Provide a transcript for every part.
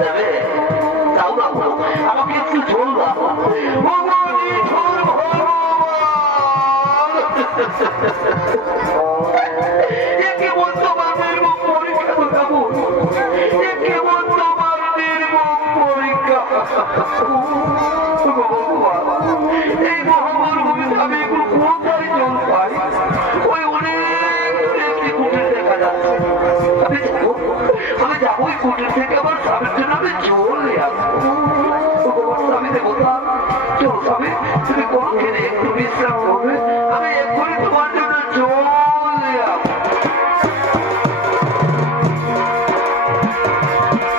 দেবে? দাও না, আমাকে একটু জল দাও। একে বলতো মানের মুখ পরীক্ষা তো কেমন, একে বলতো মানের মুখ পরীক্ষা। এই মহামরুভূমিতে আমি এগুলো কোথায় জল পাই? ওই অনেক একটি কুটির দেখা যাচ্ছে, আমি যাবো ওই কুটির থেকে আমার স্বামীর জন্য আমি জল নিয়ে আসবো। স্বামী দেবতা, চলো স্বামী, তুমি কোনো খেলে একটু বিশ্রাম করবে, আমি এক্ষুনি তোমার জন্য জল নিয়ে আসবো।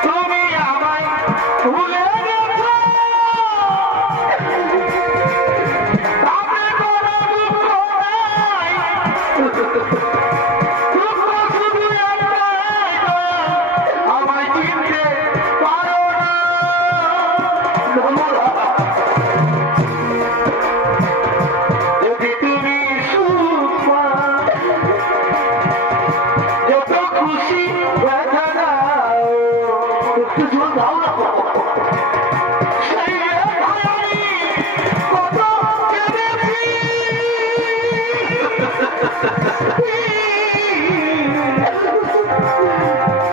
তুমি আমায় ভুলে গেছো, তাতে কোনো দুঃখ নাই, দুঃখ শুধু একটাই, আমায় চিনতে পারো না। যদি তুমি সুখ পাও, যত খুশি ব্যথা দাও, একটু জল দাও না। সেই ব্যথায় আমি কত কেঁদেছি,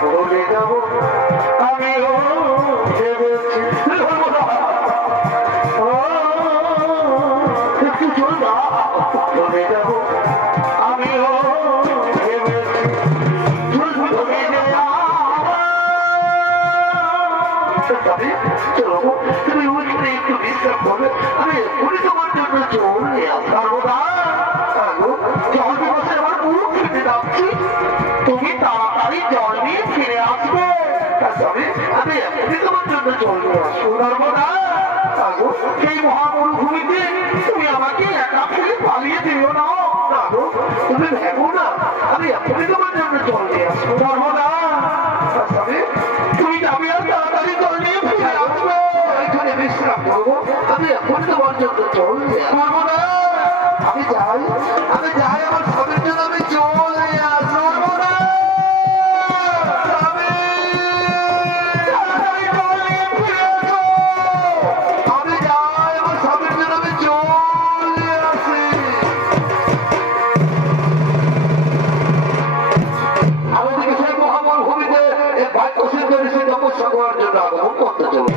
বলে যাব আমিও ভেবেছি। একটু জল দাও, বলে যাব আমিও ভেবেছি। চলো তুমি উঠতে একটু বিশ্রাম করবে, আমি এক্ষুনি তোমার জন্য জল নিয়ে আসবো। জল দিবসে আমার মুখ ফেটে যাচ্ছি, তুমি তাড়াতাড়ি জল নিয়ে ফিরে আসবে। আমি এক্ষুনি তোমার জন্য জল নিয়ে আসবো। নর্মদা, সেই মহামরুভূমিতে তুমি আমাকে একা ফেলে পালিয়ে দিও না। তুমি ভেবো না, আমি এক্ষুনি তোমার জন্য জল নিয়ে আসবো। নর্মদা, তুমি যাবে আর তাড়াতাড়ি জল নিয়ে ফিরে আসবে। এখানে বিশ্রাম করবো, আমি এক্ষুনি তোমার জন্য জল নিয়ে আসবো। নর্মদা, আমি যাই আমার স্বামীর জন্য আমি জল নিয়ে আসবো। নর্মদা, আমি যাই আমার স্বামীর জন্য আমি জল নিয়ে আসি। আমাদেরকে সেই মহামরুভূমিতে এই ভাগ্য সিদ্ধ ঋষি তপস্যা করার জন্য আগমন করতে চলে।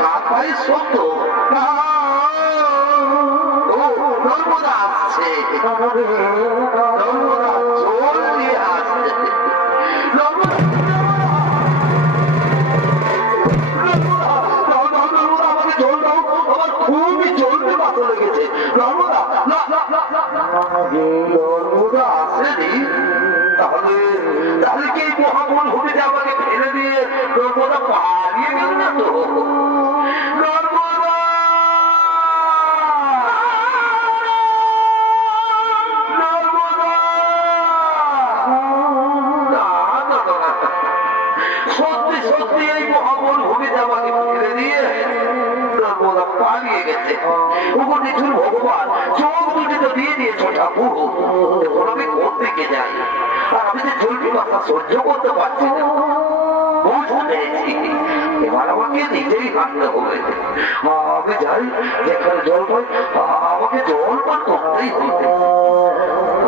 কাক ভাই শব্দ নর্মদা আসছে, নর্মদা জল নিয়ে আসছে, নর্মদা আমাকে জল দাও, আমার খুবই জলতে বাতা লেগেছে। নর্মদা নর্মদা আসেনি, তাহলে তাহলে কি মহাবল ঘুরে আমাকে ফেলে দিয়ে নর্মদা পালিয়ে গেল না তো? নর্মদা সত্যি সত্যি এই মহাবল ঘুরে আমাকে ফেলে দিয়ে নর্মদা পালিয়ে গেছে। ওপর নিচুর ভগবান চোখ দুটি তো দিয়ে দিয়েছ ঠাকুর, এখন আমি কোন দিকে যাই? আর আমি যে জলটি মাথা সহ্য করতে পারছি না, বুঝতে পেরেছি এবার আমাকে নিজেই হাঁটতে হবে। আমি যাই, যেখানে জল পাই আমাকে জল পান করতেই হবে।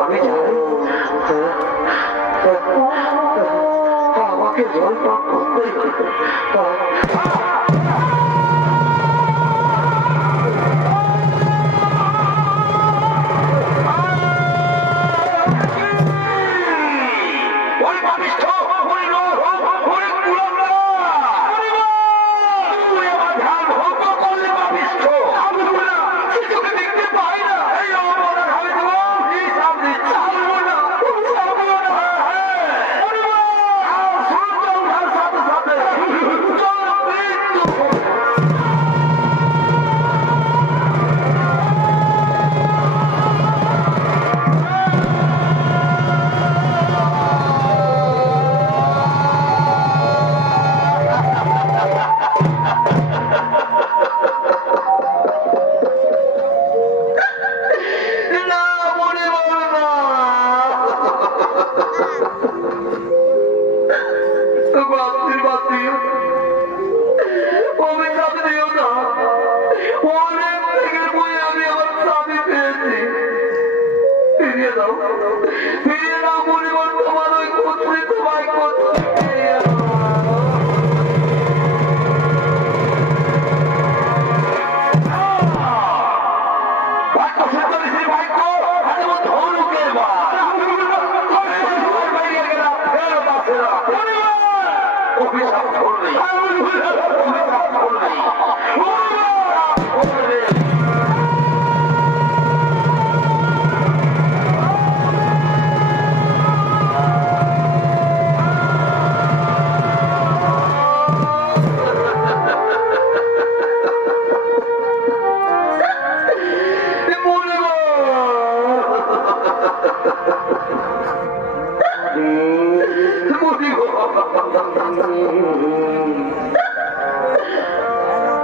আমি যাই, আমাকে জল পান করতেই হবে।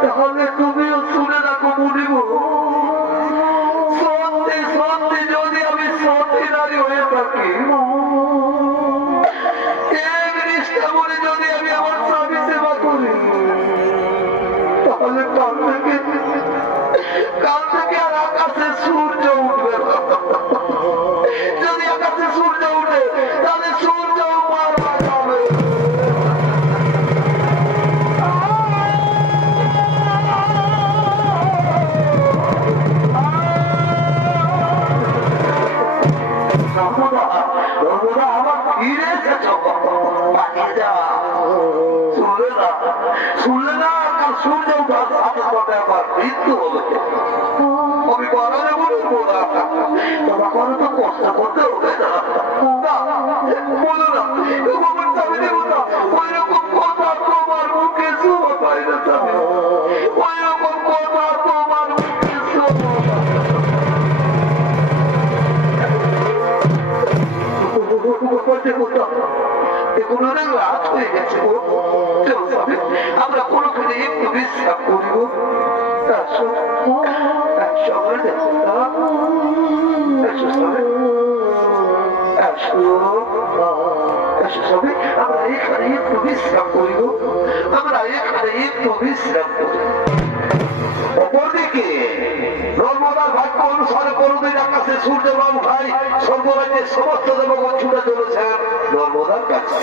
তাহলে তুমিও শুনে রাখো মুনিব, সত্যি সত্যি যদি আমি সত্যি নারী হয়ে থাকি, এক নিষ্ঠা বলে যদি আমি আমার স্বামী সেবা করি, তাহলে কাল থেকে আর আকাশে সূর্য উঠবে না। যদি আকাশে সূর্য উঠে তাহলে সূর্য মারা যাবে। আমার ফিরে এসেছো, পাঠিয়ে দেওয়া শুনলে না কাল সূর্য উঠার সাথে সাথে আমার মৃত্যু হবে। আমি বাগানে বলবো না, তোমাকে তো কষ্ট করতে হবে না, বলো না আমার স্বামী দেব না। ওই রকম কথা তোমার মুখে শোভা পায় না স্বামী, ওই রকম কথা তোমার মুখে শোভা এখন অনেক রাত হয়ে গেছে, আমরা কোনোখানে একটু বিশ্রাম করিব। আমরা এখানে একটু বিশ্রাম করিব, আমরা এখানে একটু বিশ্রাম করি। অপরদিকে নর্মদার ভাগ্য অনুসারে কোনদিন আকাশে সূর্য বাবু ভাই সর্বরাজ্যের সমস্ত দেবগণ ছুটে চলেছেন নর্মদার কাছে।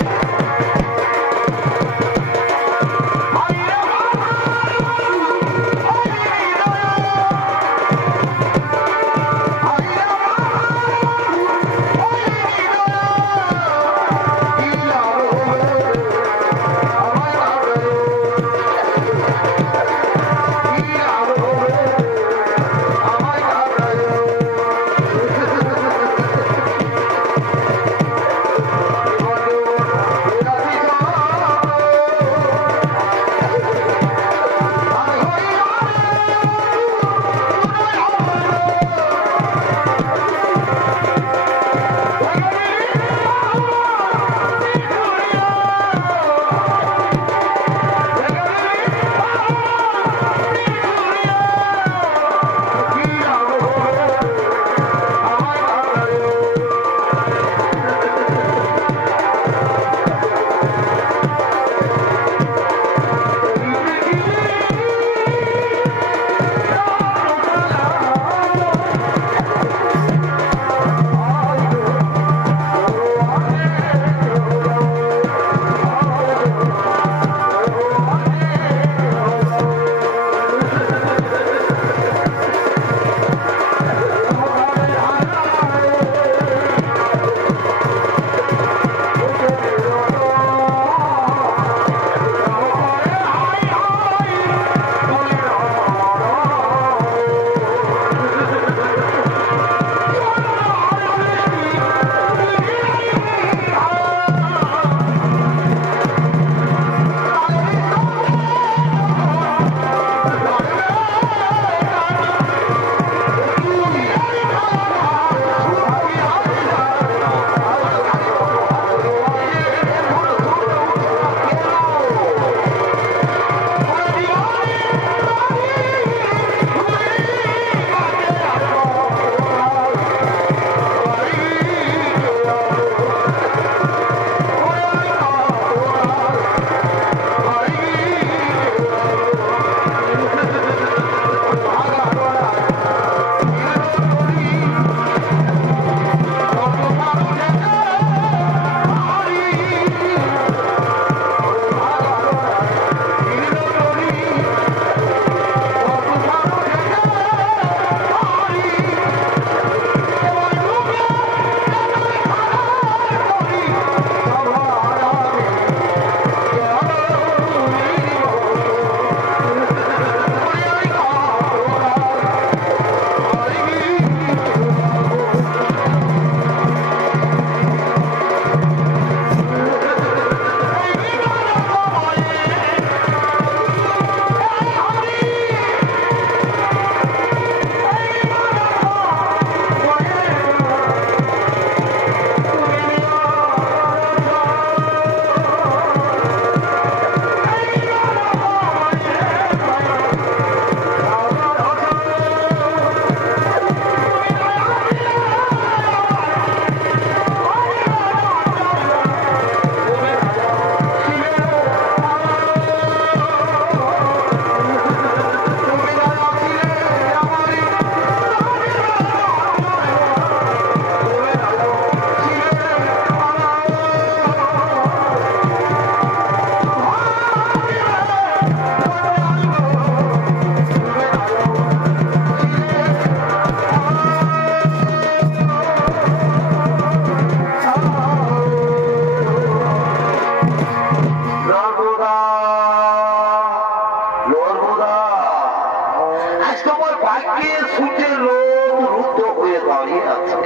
ভাগ্যে সূর্যের রোদ রুদ্ধ হয়ে দাঁড়িয়ে আছে।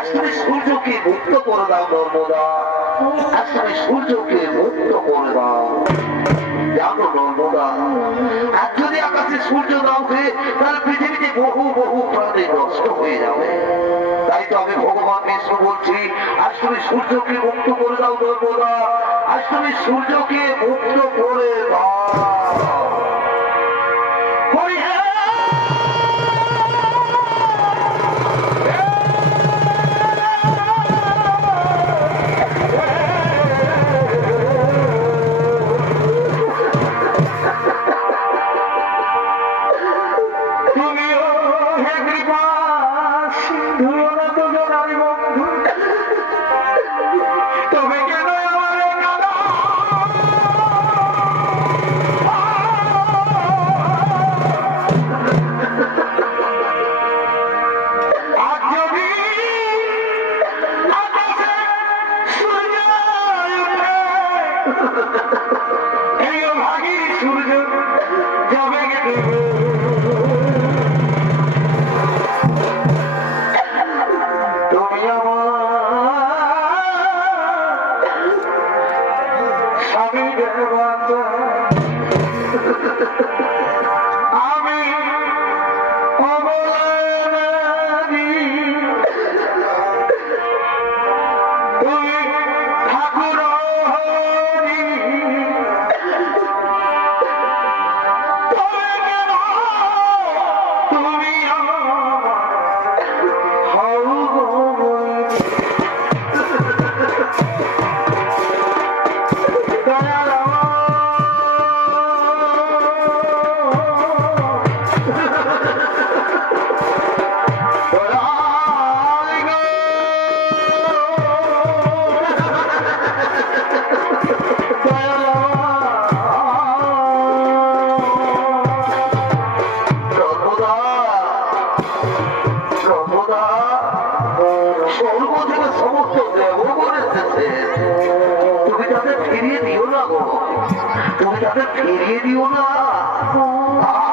আসলে সূর্যকে মুক্ত করে দাও নর্মদা, আসলে সূর্যকে মুক্ত করে দাও। জানো নর্মদা, আর যদি আকাশে সূর্য না উঠে তাহলে পৃথিবীতে বহু বহু প্রাণী নষ্ট হয়ে যাবে। তাই তো আমি ভগবান বিষ্ণু বলছি, আজ তুমি সূর্যকে মুক্ত করে দাও নর্মদা, আজ তুমি সূর্যকে মুক্ত করে দাও।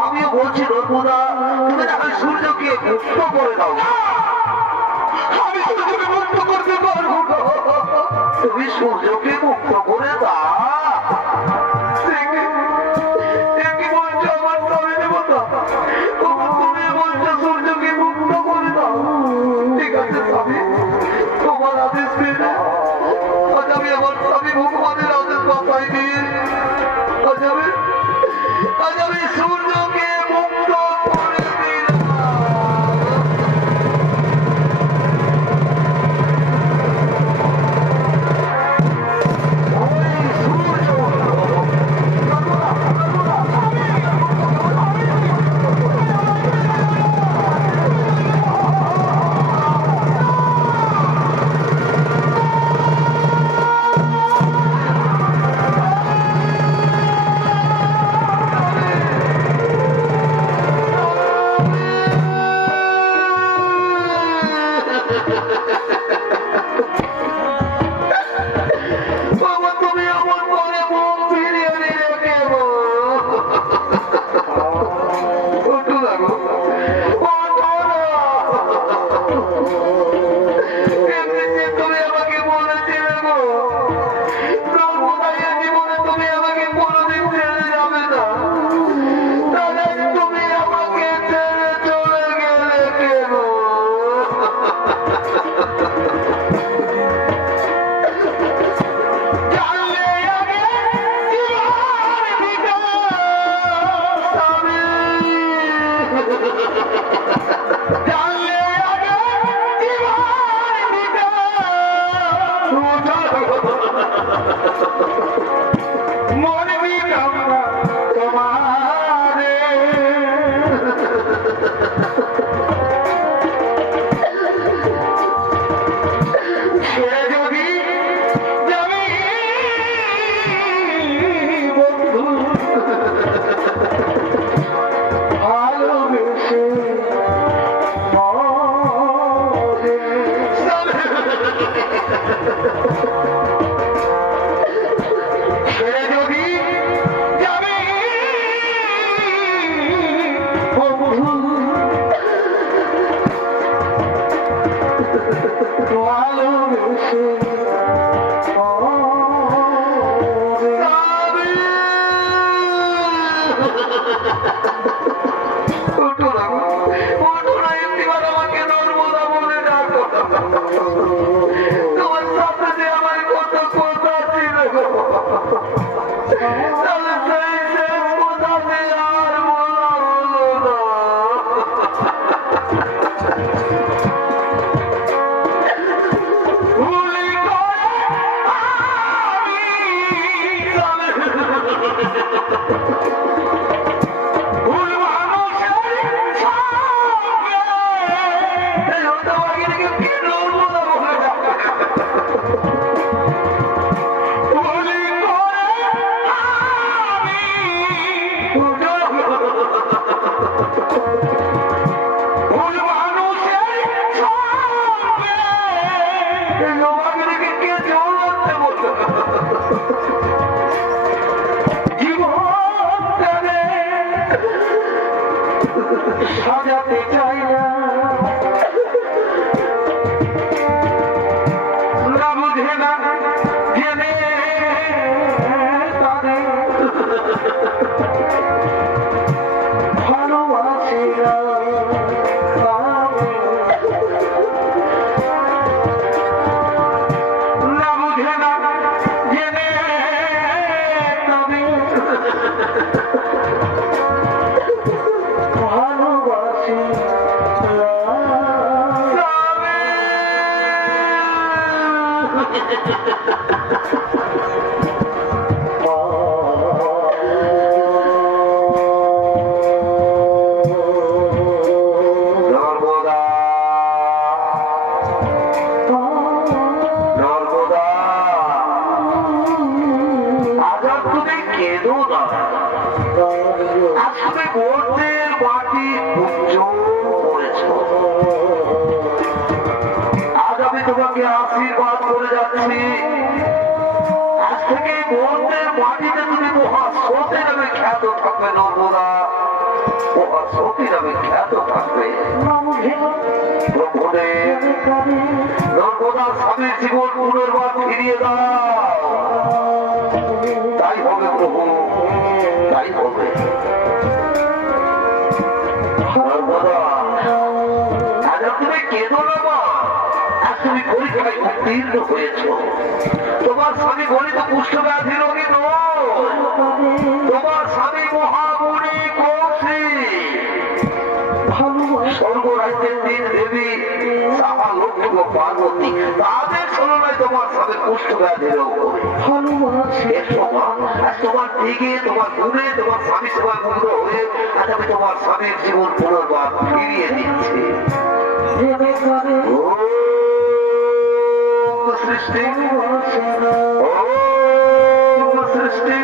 আমিও বলছি নর্মদা, তুমি তাহলে সূর্যকে মুক্ত করে দাও। আমি সূর্যকে মুক্ত করতে পারবো না, তুমি সূর্যকে মুক্ত করে দাও। কি বলছো আমার স্বামী দেবতা, তুমি বলছো সূর্যকে মুক্ত করে দাও। ঠিক আছে স্বামী, তোমার আদেশ পেয়ে আজ আমি আমার স্বামী ভগবানের আদেশ বাতাই দিয়ে আজ আমি সূর্যকে মুক্ত করে দিলাম। সূর্য যাবে আর বলো সাজাতে চাই না বুঝে না জেনে তাদের ভালোবাসি না বুঝে না জেনে তাদের ভালোবাসি তোমাকে আশীর্বাদ করে যাচ্ছি আজ থেকে বন্ধের মাটিতে তুমি মহাস্রোতে নামে খ্যাত থাকবে নর্মদা মহাস্রোতে নামে খ্যাত থাকবে নর্মদা স্বামীর জীবন পুনর্বার ফিরিয়ে দাও তাই হবে প্রভু তাই হবে নর্মদা আজ তুমি কেঁদো না মা তুমি পরীক্ষায় উত্তীর্ণ হয়েছ তোমার স্বামী গণিত কুষ্ঠব্যাধি রোগী নয় তোমার স্বামী মহাগুণী কৌশিক স্বর্গরাজ্যের তিন দেবী সাহা লক্ষ্মী ও পার্বতী তাদের তুলনায় তোমার স্বামী কুষ্ঠব্যাধি রোগ তোমার দিকে তোমার গুণে তোমার স্বামী সবাই মুগ্ধ হয়ে আজ আমি তোমার স্বামীর জীবন পুনর্বার ফিরিয়ে দিচ্ছি সৃষ্টি সৃষ্টি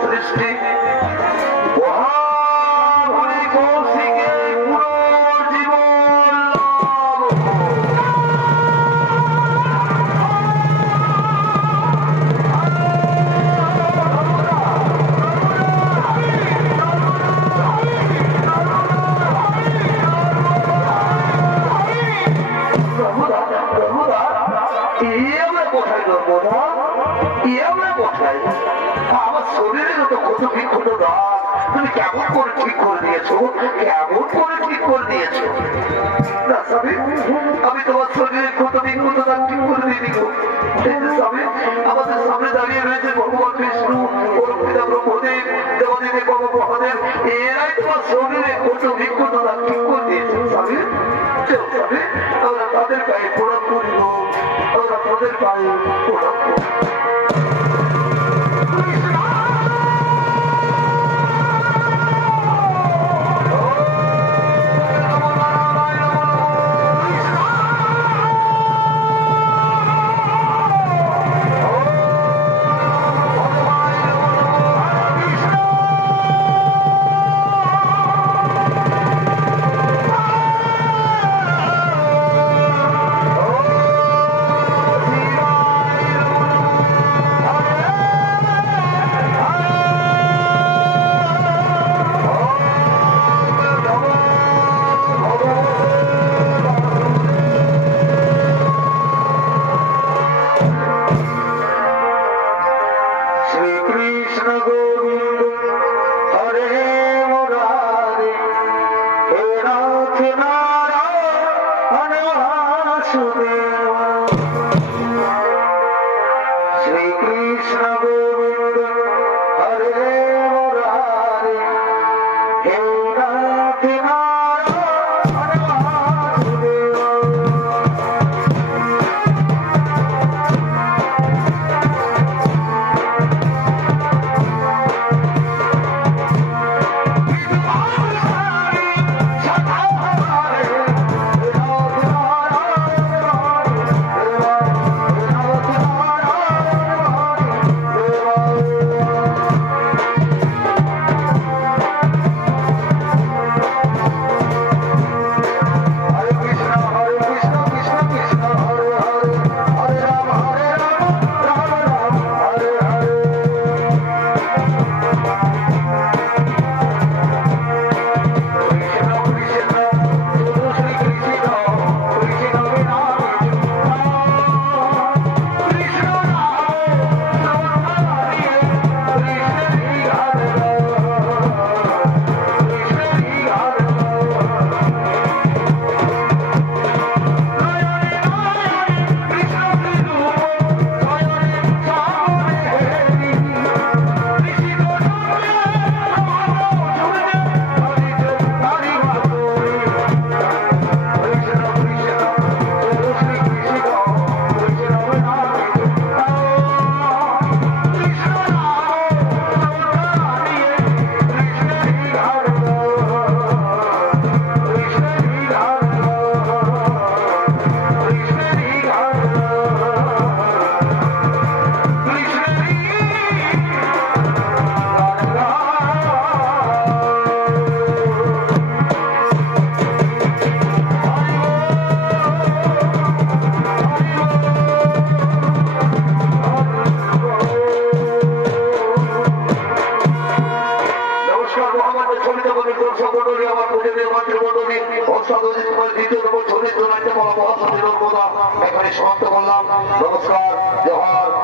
সৃষ্টি মহাভূমি কৌশিকে পুনর্জীবন আমার শরীরের তো কত বিক্ষত দাগ তুমি কেমন করে ঠিক করে দিয়েছো কেমন করে ঠিক করে দিয়েছো আমি তোমার শরীরের কত বিক্ষত দাগ ঠিক করে দিয়ে দিব আমাদের সামনে দাঁড়িয়ে রয়েছে ভগবান বিষ্ণু ব্রহ্মদেব দেবদেবী বাবা মহাদেব এরাই তোমার শরীরে কত বিক্ষত দাগ ঠিক করে দিয়েছে স্বামী আমরা তাদের পায়ে প্রণাম করিব আমরা তাদের পায়ে প্রণাম করব Krishna Govinda দ্বিতীয় নম্বর চল্লিশ জন একটা বলা বলা সত্যি এখানে সমাপ্ত করলাম। নমস্কার, জোহার।